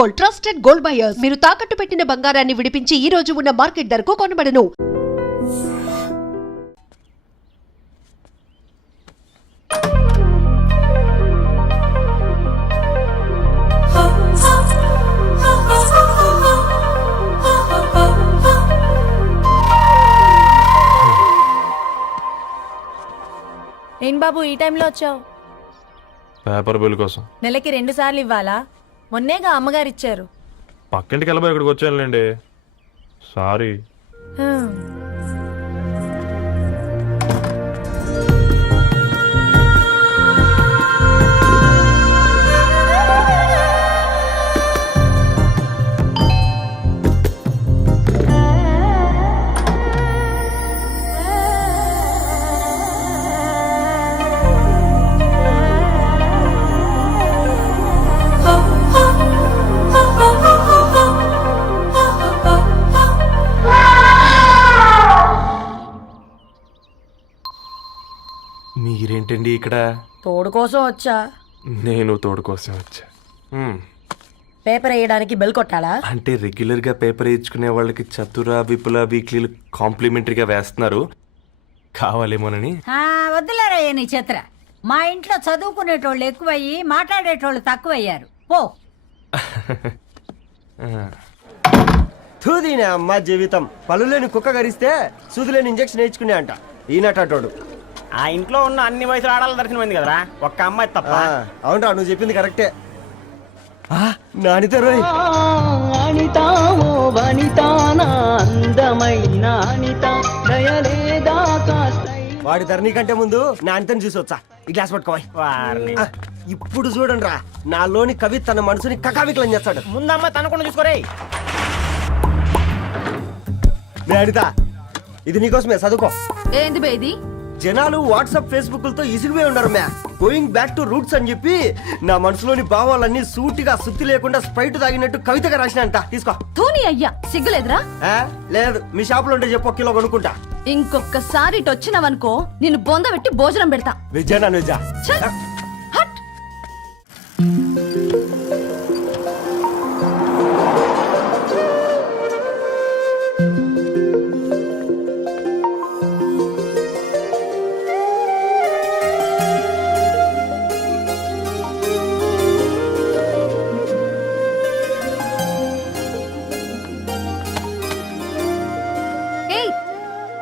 Gold, trusted gold buyers. మీరు తాకట్టు పెట్టిన బంగారాన్ని విడిపించి ఈ రోజు ఉన్న మార్కెట్ ధరకు కొనబడను. ఏం బాబు ఈ టైంలో వచ్చావు? పేపర్ బిల్ కోసం. నెలకి 2 సార్లు ఇవ్వాలా? మొన్నేగా అమ్మగారు ఇచ్చారు. పక్కింటికి వెళ్ళబోయి ఇక్కడికి వచ్చానులేండి. సారీ. మీరేంటండి ఇక్కడ? తోడు కోసం వచ్చా. నేను తోడు కోసం వచ్చా. పేపర్ వేయడానికి బెల్ కొట్టాలా? అంటే రెగ్యులర్ గా పేపర్ వేయించుకునే వాళ్ళకి చతుర విపుల వీక్లీలు కాంప్లిమెంటరీగా వేస్తున్నారు, కావాలేమోనని. వద్దులేరయ్య నీ చిత్ర. మా ఇంట్లో చదువుకునేటోళ్ళు ఎక్కువయ్యి మాట్లాడేటోళ్ళు తక్కువయ్యారు. పో. తూదీనే అమ్మ జీవితం. పళ్ళులేని కుక్క గరిస్తే సూదులేని ఇంజక్షన్ వేయించుకునే అంట ఈనటోడు. ఆ ఇంట్లో ఉన్న అన్ని వయసులో ఆడాలి దర్శనమైంది కదరా, ఒక్క అమ్మాయి తప్ప. అవునరా, నువ్వు చెప్పింది కరెక్టే. నానితో రోయ్. వాడి ధరణి కంటే ముందు నా అంతని చూసి వచ్చా. ఈ గ్లాస్ పట్టుకోవాలి. ఇప్పుడు చూడండి రా, నాలోని కవి తన మనసుని కకావికలం చేస్తాడు. ముందమ్మాయి తనకుండా చూసుకోరే. అనిత, ఇది నీకోసమే, చదువుకో. ఏంది బేది? జనాలు వాట్సాప్ ఫేస్బుక్లతో ఇసిగిపోయి ఉండరు మ్యా. గోయింగ్ బ్యాక్ టు రూట్స్ అని చెప్పి నా మనసులోని భావాలన్నీ సూటిగా సుత్తి లేకుండా స్ప్రైట్ తాగినట్టు కవితగా రాసిన అంట. తీసుకో. తూని అయ్యా, సిగ్గులేదురా? లేదు, మీ షాప్ లో ఉంటే చెప్పు, 1 కిలో కొనుక్కుంటా. ఇంకొకసారి ఇటు వచ్చినావనుకో నిన్ను బొంద పెట్టి భోజనం పెడతా. విజయనా నిజా.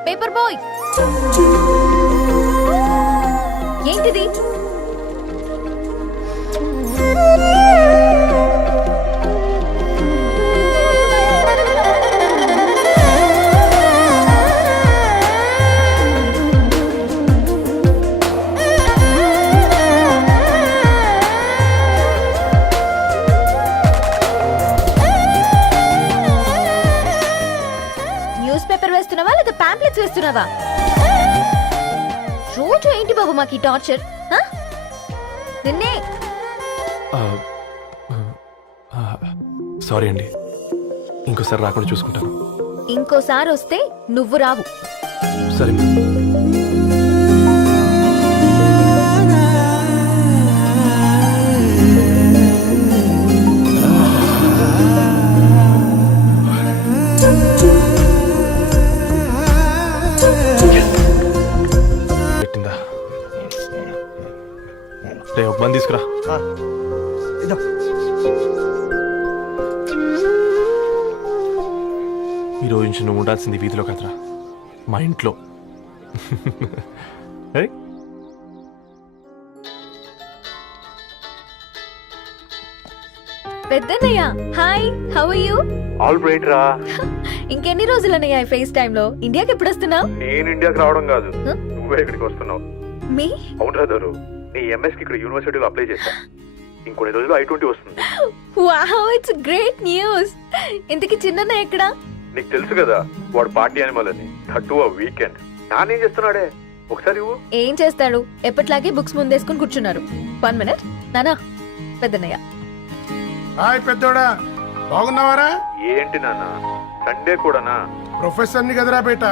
పేపర్ బాయ్, ఏంటిది? న్యూస్ పేపర్ వేస్తున్నావా లేదా పాంప్లెట్స్ వేస్తున్నావా? రోజు ఏంటి బాబు మాకు ఈ టార్చర్? నిన్నే. సారీ అండి, ఇంకోసారి రాకుండా చూసుకుంటాను. ఇంకోసారి వస్తే నువ్వు రావు. సరే. ఒక బంద్ తీసుకురా. ఈ రోజు నుంచి నువ్వు ఉండాల్సింది వీధిలో కదరా, మా ఇంట్లో. పెద్దన్నయ్య, hi, how are you? All right రా. ఇంకెన్ని రోజులన్నయ్య ఫేస్ టైమ్ లో? ఇండియాకి ఎప్పుడు వస్తున్నావు? నేను ఇండియాకి రావడం కాదు, నువ్వే ఇక్కడికి వస్తున్నావు. మీ? అవునరా దొరు, నీ ఎంఎస్ కి ఇక్కడ యూనివర్సిటీలో అప్లై చేశా. ఇంకొన్ని రోజులు I-20 వస్తుంది. Wow, it's great news. ఇంతకీ చిన్నన్న ఎక్కడ? నీకు తెలుసు కదా, వాడు పార్టీ అనిమల్ అని. అటు ఆ వీకెండ్ నానేం చేస్తున్నాడే, ఒకసారి ఏం చేస్తాడు, ఎప్పట్లాగే బుక్స్ ముందేసుకుని కూర్చున్నారు. 1 మినిట్. నానా, పెద్దన్నయ్య. హాయ్ పెద్దోడా, బాగున్నావారా? ఏంటి నాన్న, సండే కూడానా? ప్రొఫెసర్ని కదరా బేట,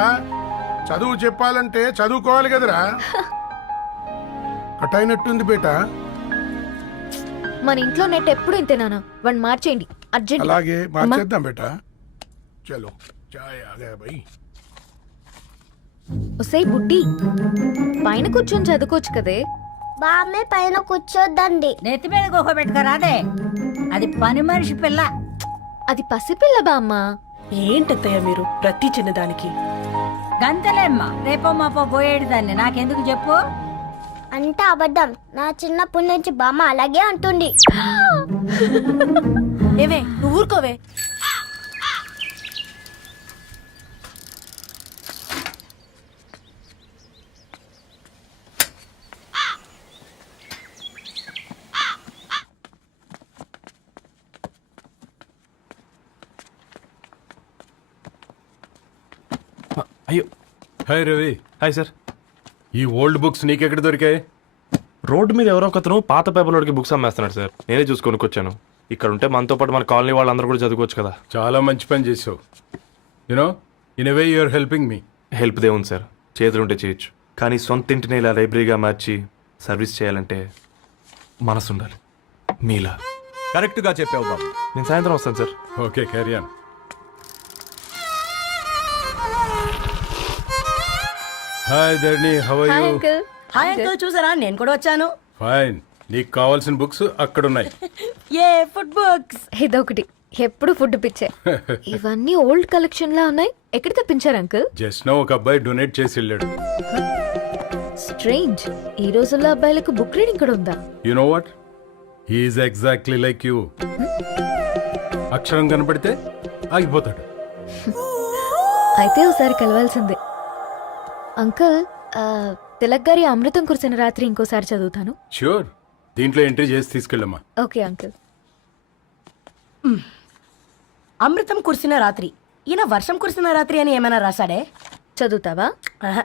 చదువు చెప్పాలంటే చదువుకోవాలి కదరా. కట్ అయినట్టుంది బేట. మన ఇంట్లో నెట్ ఎప్పుడు ఇంతేనా? వన్ మార్చేయండి, అర్జెంట్ అలాగే అమ్మా. మార్చేద్దాం బేటా చలో చాయ్ ఆగా భయ్ ఒసే బుడ్డి పైన కూర్చొని చదువుకోవచ్చు కదే. బామ్మే పైన కూర్చోద్దండి. నెత్తి మీద గుహ పెట్టుకోరాదే, అది పని మనిషి పిల్ల. అది పసిపిల్ల బామ్మ. ఏంటత్తయ్య మీరు ప్రతి చిన్నదానికి గంతలేమ్మా, రేపో మాపో పోయేడు దాన్ని నాకెందుకు చెప్పు. అంటే అబద్ధం. నా చిన్నప్పటి నుంచి బామ్మ అలాగే అంటుంది. ఏవే నువ్వు ఊరుకోవే. అయ్యో హాయ్ రవి, హాయ్ సార్. ఈ ఓల్డ్ బుక్స్ నీకెక్కడ దొరికాయి? రోడ్డు మీద ఎవరో ఒకతను పాత పేపర్లోకి బుక్స్ అమ్మేస్తున్నాడు సార్. నేనే చూసుకొని వచ్చాను. ఇక్కడ ఉంటే మనతో పాటు మన కాలనీ వాళ్ళందరూ కూడా చదువుకోవచ్చు కదా. చాలా మంచి పని చేసావు. You know in a way you are helping me. Help దేవుంది సార్, చేతులుంటే చేయొచ్చు. కానీ సొంత ఇంటిని ఇలా లైబ్రరీగా మార్చి సర్వీస్ చేయాలంటే మనసు ఉండాలి. మీలా. కరెక్ట్గా చెప్పావు బాబు. నేను సాయంత్రం వస్తాను sir. Okay carry on. Hi Dharni, how are hi you? Uncle. Hi uncle, చూసారా నేను కూడా వచ్చాను. ఫైన్. నీకు కావాల్సిన బుక్స్ అక్కడ ఉన్నాయి. ఏ ఫుడ్ బుక్స్. ఇదొకటి, ఎప్పుడు ఫుడ్ పిచ్చే. ఇవన్నీ ఓల్డ్ కలెక్షన్ లా ఉన్నాయి. ఎక్కడ తెప్పించారు అంకుల్? జస్ట్ నో ఒక అబ్బాయి డొనేట్ చేసి వెళ్ళాడు. స్ట్రేంజ్, ఈ రోజుల్లో అబ్బాయిలకు బుక్ రీడింగ్ కూడా ఉందా? You know what, he is exactly like you. అక్షరం కనపడితే ఆగిపోతాడు. అయితే ఒకసారి కలవాల్సిందే. అంకుల్, తిలక్ గారి అమృతం కురిసిన రాత్రి ఇంకోసారి చదువుతాను. ష్యూర్, దీంట్లో ఎంట్రీ చేసి తీసుకెళ్ళమ్మా. Okay uncle. అమృతం కురిసిన రాత్రి, ఈయన వర్షం కురిసిన రాత్రి అని ఏమైనా రాశాడే? చదువుతావా? ఆహా.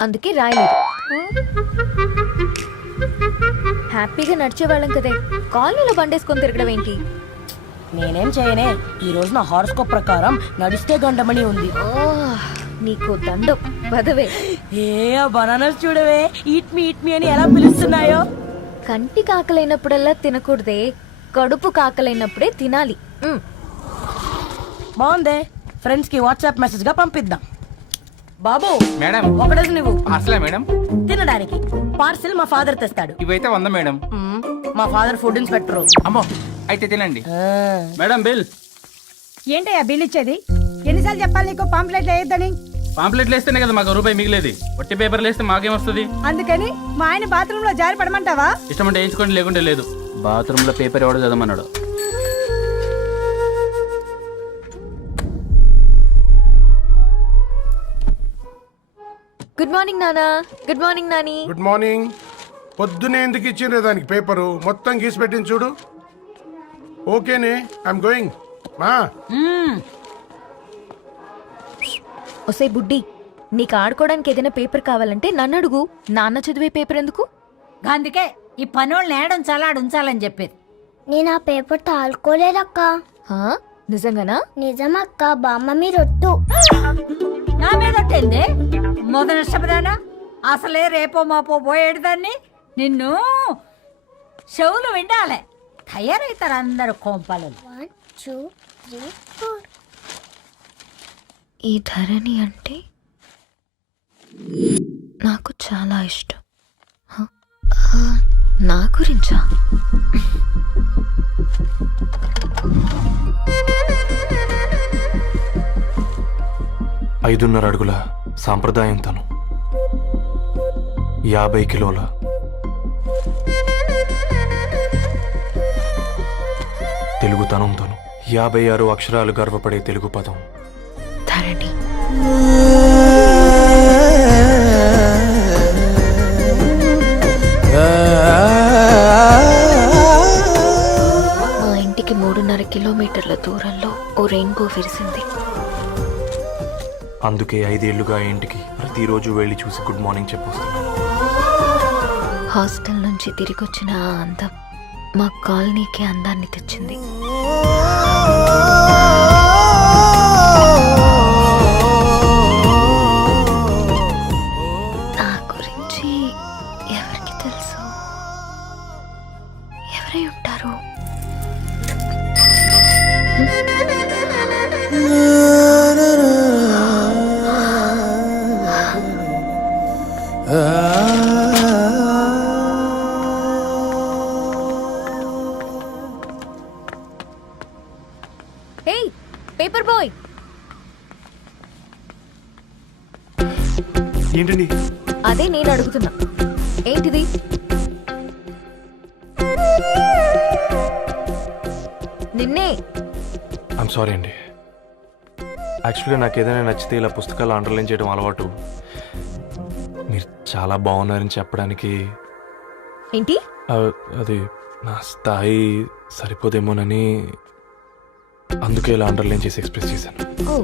అందుకే రాయలేదు. హ్యాపీగా నడిచేవాళ్ళం కదే, కాలనీలో బండేసుకొని తిరగడం ఏంటి? నేనేం చేయనే, ఈ రోజు నా హారోస్కోప్ ప్రకారం నడిస్తే గండమని ఉంది. ఓ, నీకు దండం పదవే. ఏ బనానాస్ చూడవే, ఈట్ మీ అని ఎలా పిలుస్తున్నాయో. కంటి కాకలైనప్పుడల్లా తినకూడదే, కడుపు కాకలైనప్పుడే తినాలి. బాగుందే, ఫ్రెండ్స్ కి వాట్సాప్ మెసేజ్ గా పంపిద్దాం. బాబు మేడం ఒకడేసి నువ్వు అసలే మేడం తినడానికి పార్సిల్ మా ఫాదర్ తెస్తాడు. ఇవైతే 100 మేడం. మా ఫాదర్ ఫుడ్ ఇన్స్పెక్టర్. అమ్మో అయితే తినండి మేడం. బిల్ ఏంటయ్యా బిల్ ఇచ్చేది? ఎన్నిసార్లు చెప్పాలి నీకు పాంప్లెట్ వేయొద్దని? పాంప్లెట్లు వేస్తేనే కదా మాకు రూపాయి మిగిలేది. వట్టి పేపర్లు వేస్తే మాకేం వస్తుంది? అందుకని మా ఆయన బాత్రూమ్ లో జారి పడమంటావా? ఇష్టమంటే వేయించుకోండి, లేకుంటే లేదు. బాత్రూమ్ లో పేపర్ ఎవడో చదవమన్నాడు. గుడ్ మార్నింగ్ నానా. Good morning Nani. Good morning. పొద్దునే ఎందుకు ఇచ్చిండ్రే దానికి పేపరు? మొత్తం గీసి పెట్టింది చూడు. ఓకేనే, ఐఎమ్ గోయింగ్. మా ఒసే బుడ్డి, నీకు ఆడుకోవడానికి ఏదైనా పేపర్ కావాలంటే నన్ను అడుగు. నాన్న చదివే పేపర్ ఎందుకు? అందుకే ఈ పనోళ్ళని ఉంచాలని చెప్పేది. నేను ఆ పేపర్ తాలుకోలేదక్క. హా? నిజంగానా? నిజమక్క, బామ్మ మీరొట్టు. నా మీద ఒట్టేంది? మొదటి నష్టపదానా? అసలే రేపో మాపో పోయేడు దాన్ని. నిన్ను చెవులు విండాలే, తయారవుతారు అందరు కోంపాలు. 1 2 3 4. ఈ ధరణి అంటే నాకు చాలా ఇష్టం. హ? నా గురించా? 5.5 అడుగుల సాంప్రదాయం తను, 50 కిలోల తెలుగుతనం తను, 56 అక్షరాలు గర్వపడే తెలుగు పదం ధరణి. మా ఇంటికి 3.5 కిలోమీటర్ల దూరంలో ఓ రెయిన్బో విరిసింది. అందుకే 5 ఏళ్లుగా ఇంటికి ప్రతిరోజు వెళ్ళి చూసి గుడ్ మార్నింగ్ చెప్పొస్తున్నాను. హాస్టల్ నుంచి తిరిగొచ్చిన ఆ అందం మా కాలనీకి అందాన్ని తెచ్చింది. నా గురించి ఎవరికి తెలుసు? ఎవరై ఉంటారు? హే పేపర్ బాయ్, ఏంటండి? అదే నేను అడుగుతున్నా, ఏంటిది? నిన్నే. ఐమ్ సారీ అండి. యాక్చువల్గా నాకు ఏదైనా నచ్చితే ఇలా పుస్తకాలు అండర్లైన్ చేయడం అలవాటు. మీరు చాలా బాగున్నారని చెప్పడానికి ఏంటి? అది నా స్థాయి సరిపోదేమోనని అందుకే ఇలా అండర్లైన్ చేసి ఎక్స్ప్రెస్ చేశాను. ఓ,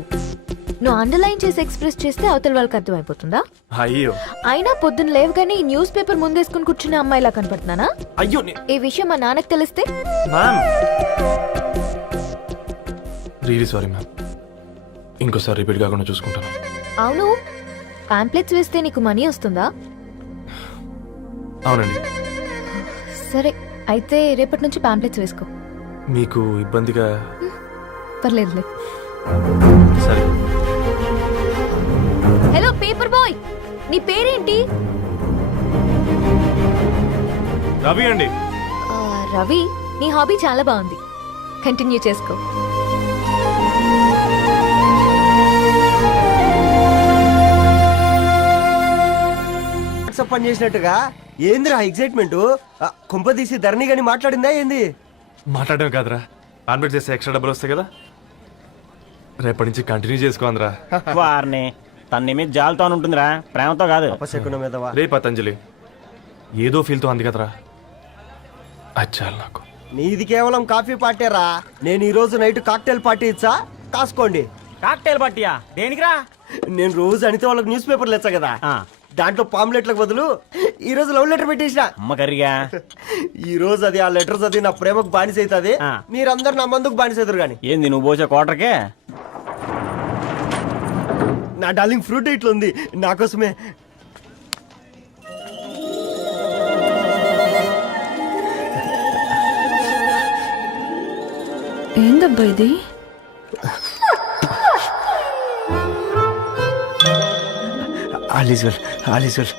నువ్వు అండర్లైన్ చేసి ఎక్స్ప్రెస్ చేస్తే అవతల వాళ్ళకి అర్థమైపోతుందా? అయ్యో అయినా పొద్దున్న లేవగానే ఈ న్యూస్ పేపర్ ముందేసుకుని కూర్చునే అమ్మాయిలా కనపడుతున్నానా? అయ్యో ఈ విషయం మా నాన్నకి తెలిస్తే? Ma'am really sorry ma'am. ఇంకోసారి రిపీట్ కాకుండా చూసుకుంటాను. అవును, పాంప్లెట్స్ వేస్తే నీకు మనీ వస్తుందా? అవునండి. సరే, అయితే రేపటి నుంచి పాంప్లెట్స్ వేసుకో. మీకు ఇబ్బందిగా? పర్లేదులే. సరే. హలో పేపర్ బాయ్, నీ పేరేంటి? రవి అండి. రవి, నీ హాబీ చాలా బాగుంది, కంటిన్యూ చేసుకో. పని చేసినట్టుగా ఏందిరా ఎగ్జైట్మెంట్? కుంప తీసి ధరణి గాని మాట్లాడిందా ఏంది? మాట్లాడడం కాదురా, కాన్వర్ట్ చేస్తే ఎక్స్ట్రా డబ్బులు వస్తాయి కదా, రేపటి నుంచి కంటిన్యూ చేసుకోందిరా. వారిని తన మీద జాలతో ఉంటుందిరా, ప్రేమతో కాదు. అపశకునం మీదవా? రే పతంజలి, ఏదో ఫీల్తో అంది కదరా, అచ్చాలి నాకు. నీది కేవలం కాఫీ పార్టీరా. నేను ఈ రోజు నైట్ కాక్టైల్ పార్టీ ఇచ్చా, కాసుకోండి. కాక్టైల్ పార్టీయా? దేనికిరా? నేను రోజు అనితే వాళ్ళకి న్యూస్ పేపర్లు ఇచ్చా కదా, దాంట్లో పాంప్లెట్లకు బదులు ఈ రోజు లవ్ లెటర్ పెట్టేసిన. అమ్మ కర్రీగా ఈ రోజు అది ఆ లెటర్ చదివి నా ప్రేమకు బానిస అవుతుంది. మీరందరు నా మందుకు బానిస అవుతారు. కానీ ఏంది నువ్వు పోసే కోటర్కే? నా డార్లింగ్ ఫ్రూట్ ఇట్లా ఉంది నా కోసమే. ఏందబ్బా ఇది? All is well, all is well.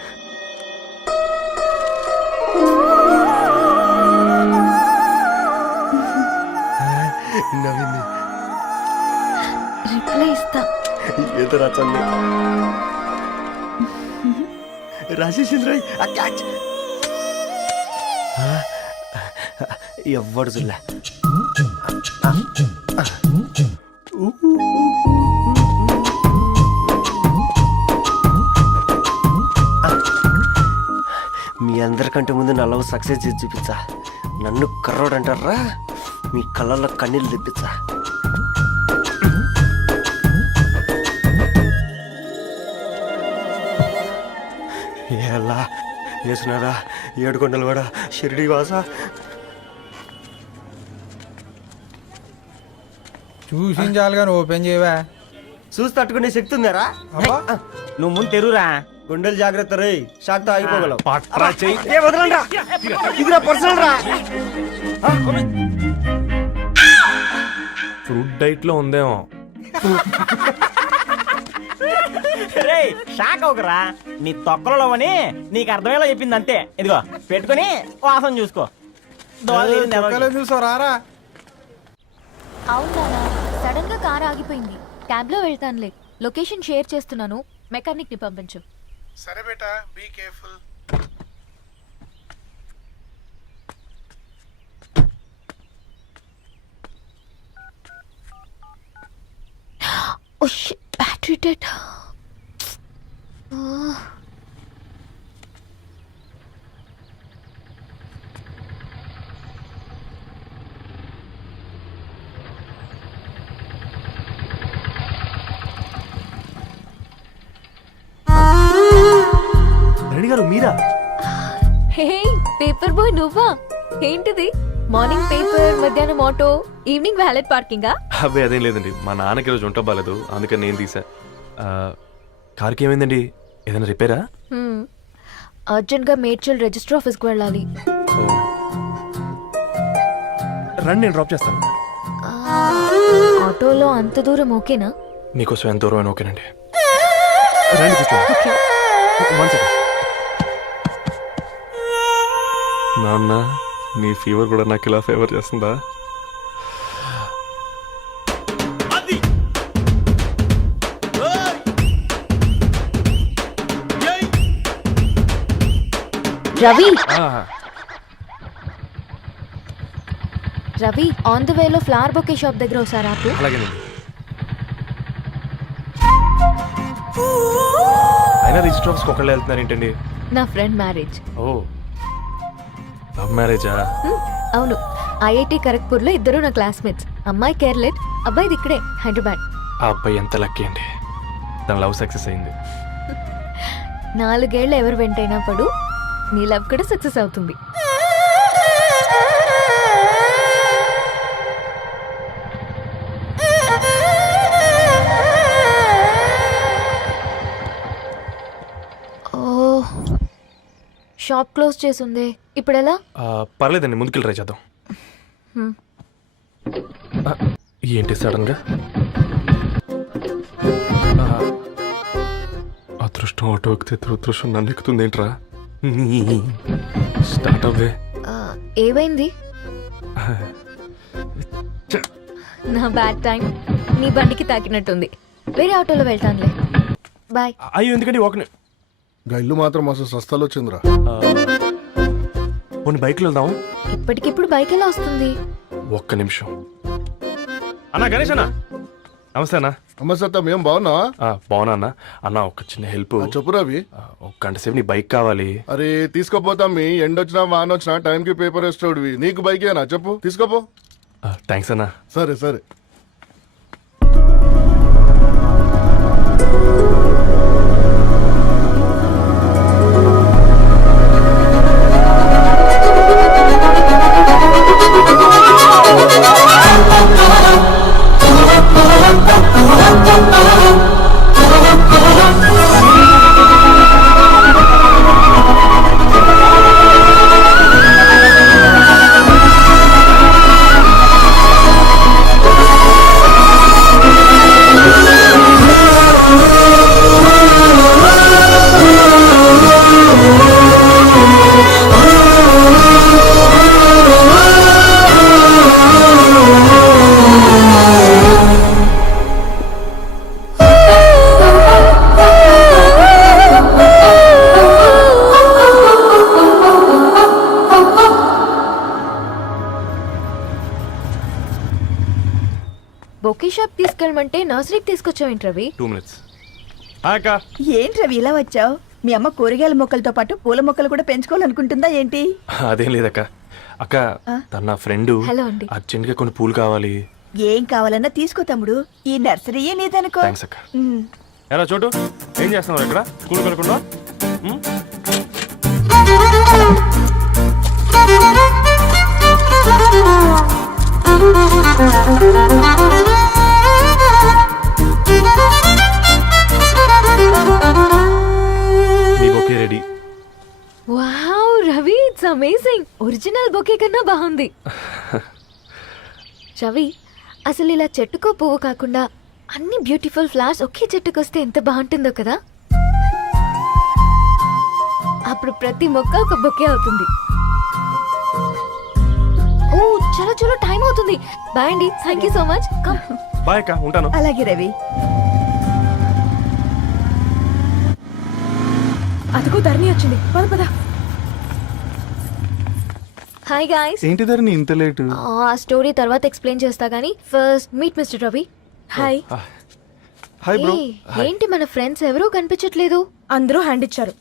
నవ్వింది. రిప్లై ఇస్తా. ఏదో రాచండి రాజేసింద్ర క్యాచ్. ఎవ్వడు చూడలే. మీ అందరికంటే ముందు నా లవ్ సక్సెస్ చేసి చూపించా. నన్ను కర్రోడు అంటారా, మీ కళ్ళల్లో కన్నీళ్ళు తెప్పించా. ఎలా వేసినారా ఏడుకొండలు కూడా షిరిడి వాస. చూసించాలి కానీ ఓపెన్ చేయవా? చూసి తట్టుకునే శక్తి ఉందారా? నువ్వు ముందు తెరురా. గుండెలు జాగ్రత్త రే, షాక్ తో ఆగిపోగలవు. పట్రా చెయ్యి. ఇది నా పర్సనల్ రా. ఫ్రూట్ డైట్ లో ఉందేమో. రే షాక్ అవకరా, నీ తొక్కలలో అని నీకు అర్థమయ్యేలా చెప్పింది అంతే. ఇదిగో పెట్టుకొని వాసన చూసుకో. చూసారా? అవునా, సడన్ గా కార్ ఆగిపోయింది. క్యాబ్ లో వెళ్తానులే. లొకేషన్ షేర్ చేస్తున్నాను, మెకానిక్ ని పంపించు. సరే బేటా, be careful. Oh shit, battery dead. Reddy garu మీరా? హే పేపర్ బాయ్, నువ్వా? ఏంటిది? మార్నింగ్ పేపర్, మధ్యాహ్నం ఆటో, ఈవినింగ్ వ్యాలెట్ పార్కింగా? అబ్బాయి అదేం లేదండి, మా నాన్నకి రోజు ఉంట బాగాలేదు, అందుకని నేను తీసా. కార్కి ఏమైందండి? ఏదైనా రిపేరా? అర్జెంట్ గా మేడ్చల్ రిజిస్టర్ ఆఫీస్ కు వెళ్ళాలి. రండి, నేను డ్రాప్ చేస్తాను. ఆటోలో అంత దూరం ఓకేనా? మీకోసం ఎంత దూరం అయినా ఓకేనండి. రండి కూర్చోండి. ఓకే. One second. నాన్న, నీ ఫీవర్ కూడా నాకు ఇలా ఫేవర్ చేస్తుందా? రవి రవి, ఆన్ ద వేలో ఫ్లవర్ బొకే షాప్ దగ్గర ఒకసారి ఆపు. అలాగేనండి. అయినా రిజిస్టర్ ఆఫీస్కి ఒకళ్ళు వెళ్తున్నారు ఏంటండి? నా ఫ్రెండ్ మ్యారేజ్. ఓ, లవ్ మ్యారేజా? అవును, ఐఐటి ఖరగ్పూర్లో ఇద్దరు నా క్లాస్మేట్స్. అమ్మాయి కేర్లెట్, అబ్బాయిది ఇక్కడే హైదరాబాద్. ఆ అబ్బాయి ఎంత లక్కీ అండి, తన లవ్ సక్సెస్ అయింది. 4 ఏళ్ళు ఎవరు వెంటైనా పడు, నీ లవ్ కూడా సక్సెస్ అవుతుంది. ఓ, షాప్ క్లోజ్ చేసింది, ఇప్పుడు ఎలా? పర్లేదండి, ముందుకెళ్ళి ట్రై చేద్దాం. ఆ, ఏంటి సడన్గా? అదృష్టం ఆటో ఎక్కితే దురదృష్టం నన్ను ఎక్కుతుంది ఏంట్రా? స్టార్ట్ అవ్వే. ఏమైంది? నా బ్యాడ్ టైం నీ బండికి తాకినట్టుంది. వేరే ఆటోలో వెళ్తానులే, బాయ్. అయ్యో ఎందుకండి ఒక ఇల్లు మాత్రం అసలు సస్తాలో వచ్చిందిరా. కొన్ని బైక్లో వెళ్దాం. ఇప్పటికిప్పుడు బైక్ ఎలా వస్తుంది? ఒక్క నిమిషం. అన్నా గణేష్ అన్న, నమస్తే అన్న. అమ్మసత్తం ఏం బాగున్నావా? బాగున్నా అన్న. అన్న ఒక చిన్న హెల్ప్. చెప్పు రవి. ఒక గంట సేపు నీ బైక్ కావాలి. అరే తీసుకోపోతాం, మీ ఎండొచ్చినా వానొచ్చినా టైంకి పేపర్ వేస్తాడువి. నీకు బైకేనా చెప్పు, తీసుకోపో. థ్యాంక్స్ అన్న. సరే సరే. బొకే షాప్ తీసుకెళ్ళమంటే నర్సరీకి తీసుకొచ్చావేంటి రవి? 2 minutes. అక్క, ఏంటి రవి ఇలా వచ్చావు? మీ అమ్మ కూరగాయల మొక్కలతో పాటు పూల మొక్కలు కూడా పెంచుకోవాలనుకుంటుందా ఏంటి? అదేం లేదక్క. అక్క, తన నా ఫ్రెండ్ హలో అండి. అర్జెంట్ గా కొన్ని పూలు కావాలి. ఏం కావాలన్నా తీసుకో తమ్ముడు, ఈ నర్సరీయే నీదనుకో. థ్యాంక్స్ అక్క. ఎలా చోటు, ఏం చేస్తున్నావు ఇక్కడ? స్కూల్ కనుకుండా మీ bouquet ready. Wow Ravi, it's amazing. Original bouquet కన్నా బాగుంది. రవి, అసలు ఇలా చెట్టుకో పువ్వు కాకుండా అన్ని బ్యూటిఫుల్ ఫ్లవర్స్ ఒకే చెట్టుకు వస్తే ఎంత బాగుంటుందో కదా. అప్పుడు ప్రతి మొక్క ఒక బొకే అవుతుంది. ఓ చలో చలో, టైం అవుతుంది. బాయ్ అండి, thank you so much. Come. Bye అక్క, ఉంటాను. అలాగే రవి. అదిగో ధరణి వచ్చింది, పద పద. Hi guys. ఏంటి ధరణి ఇంత లేట్? ఆ స్టోరీ తర్వాత ఎక్స్ప్లెయిన్ చేస్తా గానీ first meet mister Ravi. Hi. Hi bro. ఏంటి మన ఫ్రెండ్స్ ఎవరూ కనిపించట్లేదు? అందరూ హ్యాండ్ ఇచ్చారు.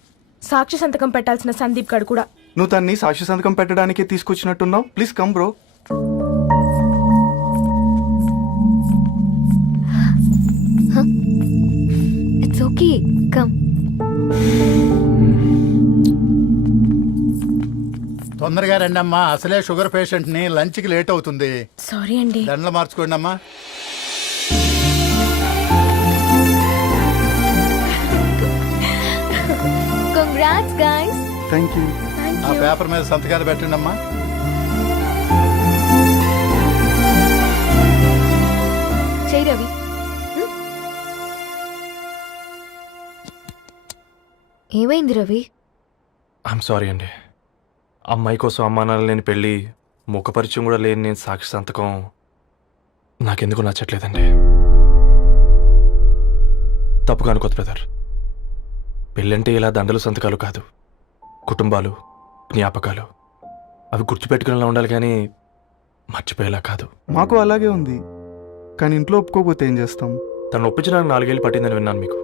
సాక్షి సంతకం పెట్టాల్సిన సందీప్ గడు కూడా. నువ్వు తన్ని సాక్షి సంతకం పెట్టడానికి తీసుకొచ్చినట్టున్నావు. Please come bro. It's okay, come. తొందరగా రండి అమ్మా, అసలే షుగర్ పేషెంట్ ని, లంచ్ కి లేట్ అవుతుంది. సారీ అండి. దండలు మార్చుకోండి అమ్మా. Congrats guys. Thank you. ఆ పేపర్ మీద సంతకాలు పెట్టండి అమ్మా. ఏమైంది రవి? ఐఎమ్ సారీ అండి. అమ్మాయి కోసం అమ్మానాలు లేని పెళ్ళి, ముఖపరిచయం కూడా లేని నేను సాక్షి సంతకం నాకెందుకు నచ్చట్లేదండి. తప్పుగా అనుకోదు బ్రదర్. పెళ్ళంటే ఇలా దండలు సంతకాలు కాదు, కుటుంబాలు, జ్ఞాపకాలు. అవి గుర్తుపెట్టుకునేలా ఉండాలి కానీ మర్చిపోయేలా కాదు. మాకు అలాగే ఉంది, కానీ ఇంట్లో ఒప్పుకోకపోతే ఏం చేస్తాం? తను ఒప్పించడానికి 4 ఏళ్ళు పట్టిందని విన్నాను మీకు.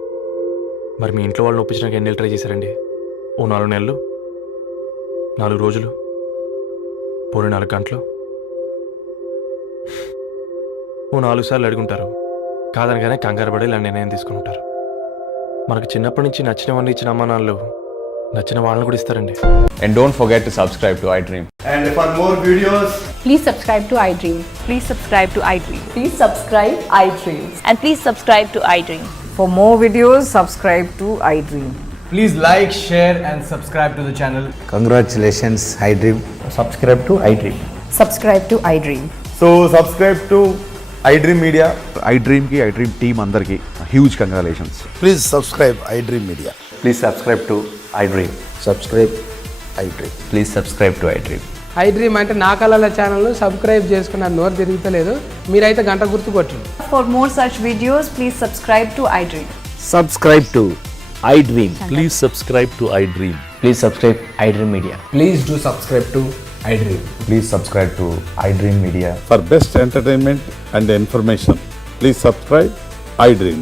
మరి మీ ఇంట్లో వాళ్ళని ఒప్పించడానికి ఎన్ని ట్రై చేశారండి? ఓ 4 నెలలు, 4 రోజులు, పోనీ 4 గంటలు, ఓ 4 సార్లు అడుగుంటారు. కాదనగానే కంగారు పడి ఇలా నిర్ణయం తీసుకుని ఉంటారు. మనకు చిన్నప్పటి నుంచి నచ్చినవన్నీ ఇచ్చిన అమ్మా నాన్నలు నచ్చిన వాళ్ళని కూడా ఇస్తారండి. And don't forget to subscribe to iDream. And for more videos, please subscribe to iDream. Please subscribe to iDream. Please subscribe iDream. And please subscribe to iDream. For more videos, subscribe to iDream. Please like, share and subscribe to the channel. Congratulations iDream. Subscribe to iDream. Subscribe to iDream. So subscribe to iDream Media. iDream కి iDream team అందరికి huge congratulations. please subscribe iDream Media. Please subscribe to iDream. Subscribe iDream. Please subscribe to iDream. iDream అంటే నా కళల channel subscribe చేసుకున్న నోరు తిరుగుతలేదు. మీరైతే గంట గుర్తు కొట్టండి. For more such videos, please subscribe to iDream. Subscribe to iDream. Please subscribe to iDream. Please subscribe iDream Media. Please do subscribe to iDream. Please subscribe to iDream Media. For best entertainment and information, please subscribe iDream.